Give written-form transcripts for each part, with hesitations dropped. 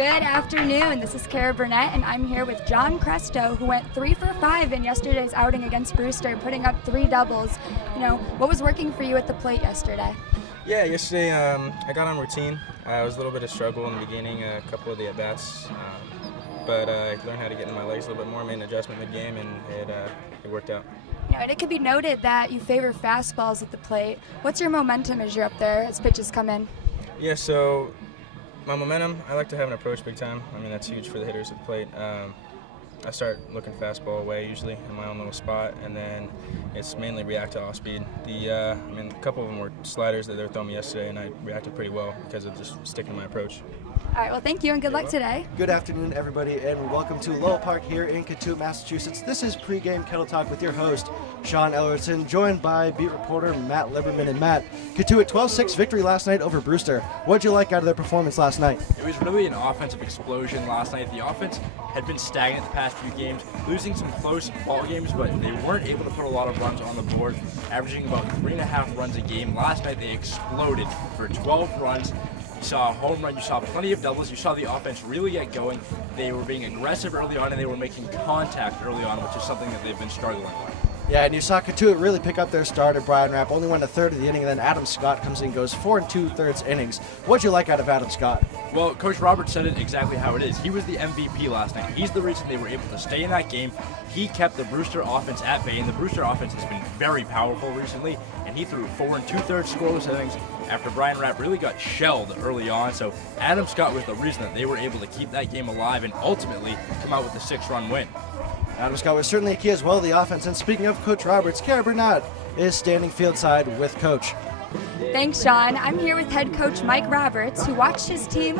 Good afternoon. This is Biernat, and I'm here with John Cresto, who went 3 for 5 in yesterday's outing against Brewster, putting up 3 doubles. What was working for you at the plate yesterday? Yeah, yesterday I got on routine. It was a little bit of struggle in the beginning, a couple of the at-bats, but I learned how to get in my legs a little bit more, made an adjustment mid-game, and it worked out. And it can be noted that you favor fastballs at the plate. What's your momentum as you're up there as pitches come in? Yeah, so my momentum, I like to have an approach big time. I mean, that's huge for the hitters at the plate. I start looking fastball away usually in my own little spot, and then it's mainly react to off speed. A couple of them were sliders that they were throwing me yesterday, and I reacted pretty well because of just sticking to my approach. All right, well, thank you and good luck today. Good afternoon, everybody, and welcome to Lowell Park here in Cotuit, Massachusetts. This is pregame Kettle Talk with your host, Sean Ellertson, joined by beat reporter Matt Liberman. And Matt, Cotuit 12-6 victory last night over Brewster. What did you like out of their performance last night? It was really an offensive explosion last night. The offense had been stagnant the past few games, losing some close ball games, but they weren't able to put a lot of runs on the board, averaging about 3.5 runs a game. Last night they exploded for 12 runs. You saw a home run, you saw plenty of doubles, you saw the offense really get going. They were being aggressive early on, and they were making contact early on, which is something that they've been struggling with. Yeah, and you saw Cotuit really pick up their starter, Biernat. Only went a third of the inning, and then Adam Scott comes in and goes 4 2/3 innings. What'd you like out of Adam Scott? Well, Coach Roberts said it exactly how it is. He was the MVP last night. He's the reason they were able to stay in that game. He kept the Brewster offense at bay, and the Brewster offense has been very powerful recently, and he threw 4 2/3 scoreless innings after Biernat really got shelled early on. So Adam Scott was the reason that they were able to keep that game alive and ultimately come out with a 6-run win. Adam Scott was certainly a key as well to the offense. And speaking of Coach Roberts, Biernat is standing field side with Coach. Thanks, Sean. I'm here with head coach Mike Roberts, who watched his team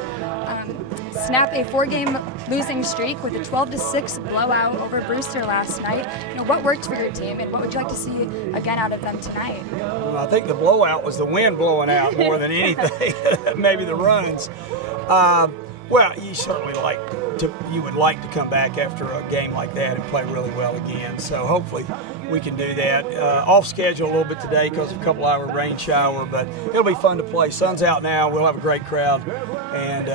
snap a 4-game losing streak with a 12-6 blowout over Brewster last night. What worked for your team, and what would you like to see again out of them tonight? Well, I think the blowout was the wind blowing out more than anything, maybe the runs. Well, you would like to come back after a game like that and play really well again. So hopefully we can do that. Off schedule a little bit today because of a couple-hour rain shower, but it'll be fun to play. Sun's out now. We'll have a great crowd. And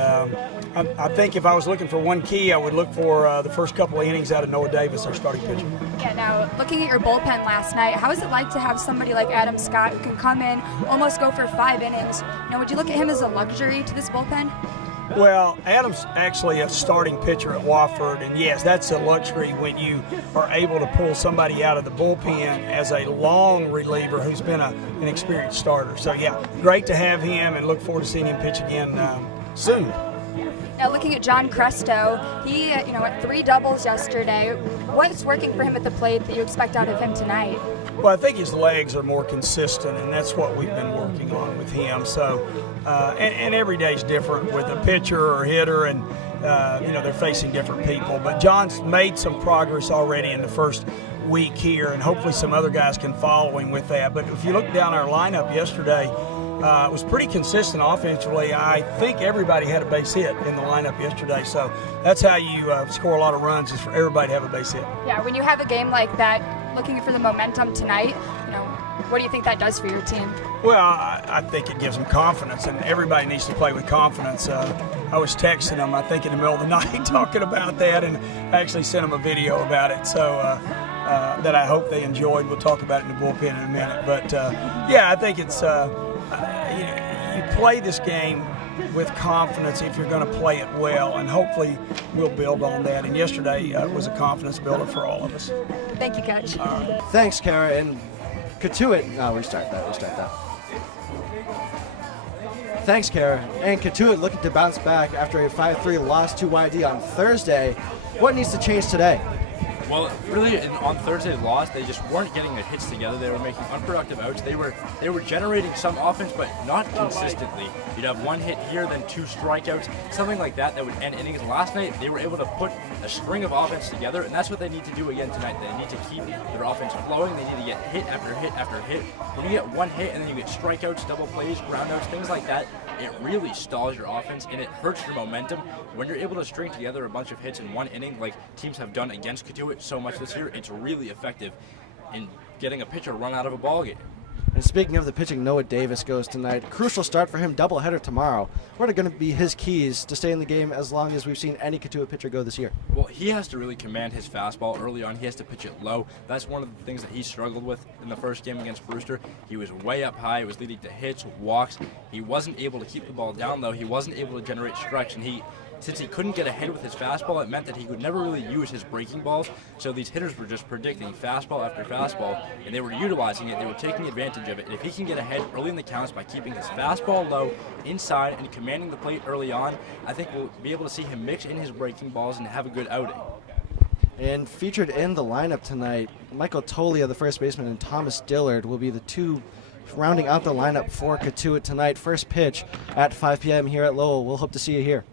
I think if I was looking for one key, I would look for the first couple of innings out of Noah Davis, our starting pitcher. Yeah, now, looking at your bullpen last night, how is it like to have somebody like Adam Scott who can come in, almost go for 5 innings? Would you look at him as a luxury to this bullpen? Well, Adam's actually a starting pitcher at Wofford, and yes, that's a luxury when you are able to pull somebody out of the bullpen as a long reliever who's been an experienced starter. So, yeah, great to have him, and look forward to seeing him pitch again soon. Now, looking at John Cresto, he went 3 doubles yesterday. What's working for him at the plate that you expect out of him tonight? Well, I think his legs are more consistent, and that's what we've been working on with him. So, and every day's different with a pitcher or hitter, and they're facing different people. But John's made some progress already in the first week here, and hopefully some other guys can follow him with that. But if you look down our lineup yesterday, it was pretty consistent offensively. I think everybody had a base hit in the lineup yesterday, so that's how you score a lot of runs, is for everybody to have a base hit. Yeah, when you have a game like that, looking for the momentum tonight, what do you think that does for your team? Well, I think it gives them confidence, and everybody needs to play with confidence. I was texting them, I think, in the middle of the night talking about that, and I actually sent them a video about it, so that I hope they enjoyed. We'll talk about it in the bullpen in a minute. But, yeah, I think it's you play this game with confidence if you're going to play it well, and hopefully we'll build on that. And yesterday was a confidence builder for all of us. Thank you, Coach. Thanks, Kara. And Cotuit, restart that. Thanks, Kara. And Cotuit looking to bounce back after a 5-3 loss to YD on Thursday. What needs to change today? Well, really, on Thursday's loss, they just weren't getting the hits together. They were making unproductive outs. They were generating some offense, but not consistently. You'd have 1 hit here, then 2 strikeouts, something like that would end innings. Last night, they were able to put a string of offense together, and that's what they need to do again tonight. They need to keep their offense flowing. They need to get hit after hit after hit. When you get 1 hit and then you get strikeouts, double plays, groundouts, things like that, it really stalls your offense and it hurts your momentum. When you're able to string together a bunch of hits in 1 inning, like teams have done against Cotuit so much this year, it's really effective in getting a pitcher run out of a ball game. And speaking of the pitching, Noah Davis goes tonight. Crucial start for him, doubleheader tomorrow. What are going to be his keys to stay in the game as long as we've seen any Cotuit pitcher go this year? Well, he has to really command his fastball early on. He has to pitch it low. That's one of the things that he struggled with in the first game against Brewster. He was way up high. It was leading to hits, walks. He wasn't able to keep the ball down, though. He wasn't able to generate strikes, and since he couldn't get ahead with his fastball, it meant that he could never really use his breaking balls. So these hitters were just predicting fastball after fastball, and they were utilizing it. They were taking advantage of it. And if he can get ahead early in the counts by keeping his fastball low, inside, and commanding the plate early on, I think we'll be able to see him mix in his breaking balls and have a good outing. And featured in the lineup tonight, Michael Tolia, the first baseman, and Thomas Dillard will be the two rounding out the lineup for Cotuit tonight. First pitch at 5 p.m. here at Lowell. We'll hope to see you here.